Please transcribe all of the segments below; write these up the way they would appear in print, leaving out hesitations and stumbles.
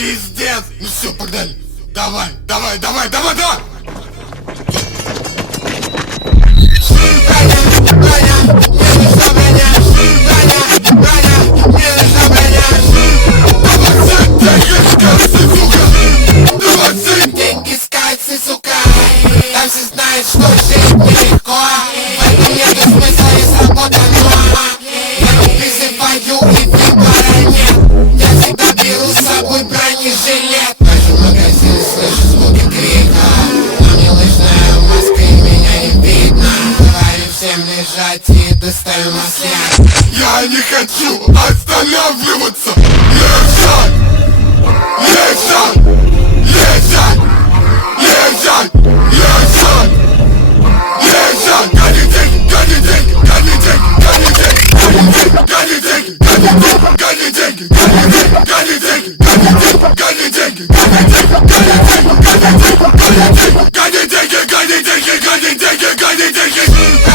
Пиздец! Ну все, погнали! Давай, давай, давай, давай, давай! Деньги с кальций, сука. Там все знают, что жить нелегко. Поэтому нету смысла, есть работа, но я не призываю и выбора нет. Я всегда беру с собой бронежилет. Хожу в магазин, слышу звуки крика. Но мне лыжная маска и меня не видно. Говорю всем лежать и достаю масляк. Я не хочу останавливаться. Лежать! Лежать! Лежать! Лежать! Лежать! Лежать! Гони деньги! Гони деньги! Гони деньги! Гони деньги! Гони деньги! Гони деньги! Гони деньги! Гони деньги! Гони деньги! Гони деньги! Гони деньги! Гони деньги! Гони деньги! Гони деньги! Гони деньги! Гони деньги! Гони деньги! Гони деньги!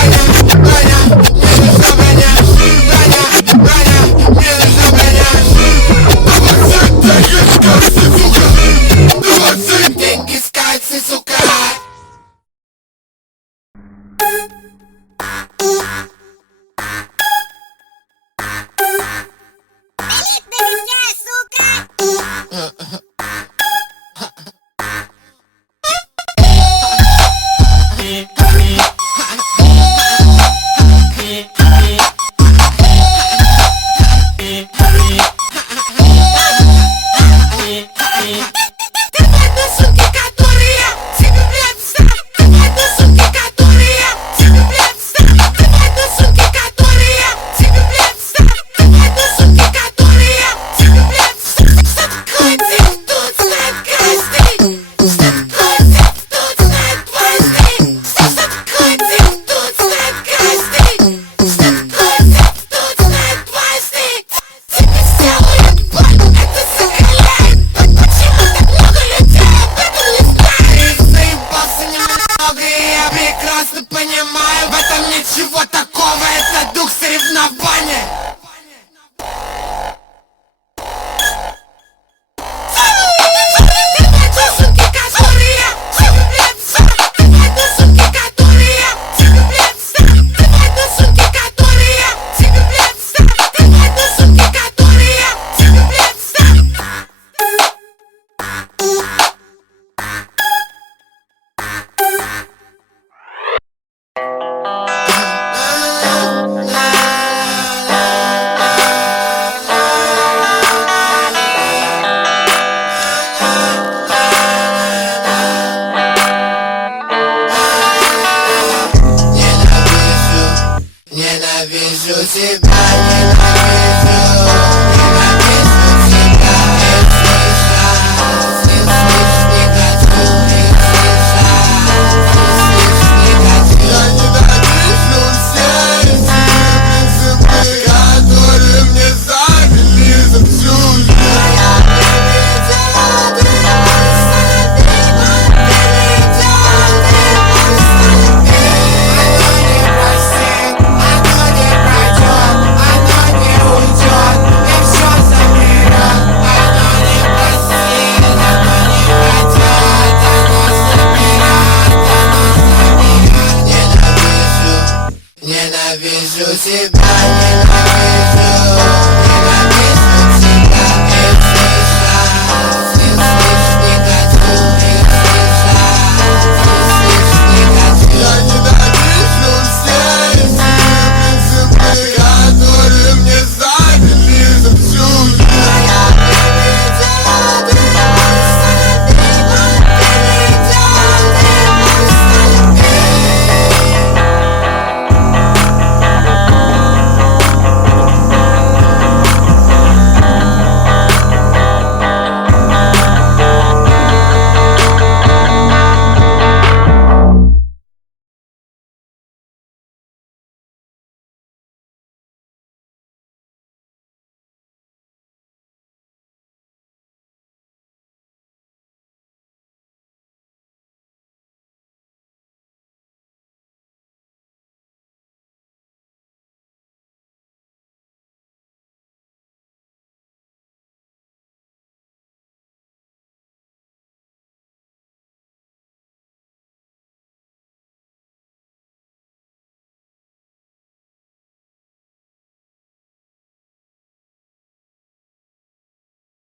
Мне нужна броня! Броня! Мне нужна броня! Деньги с кальций, сука! Деньги с кальций, сука! Понимаю, в этом ничего такого, это дух соревнования. Ненавижу себя, ненавижу.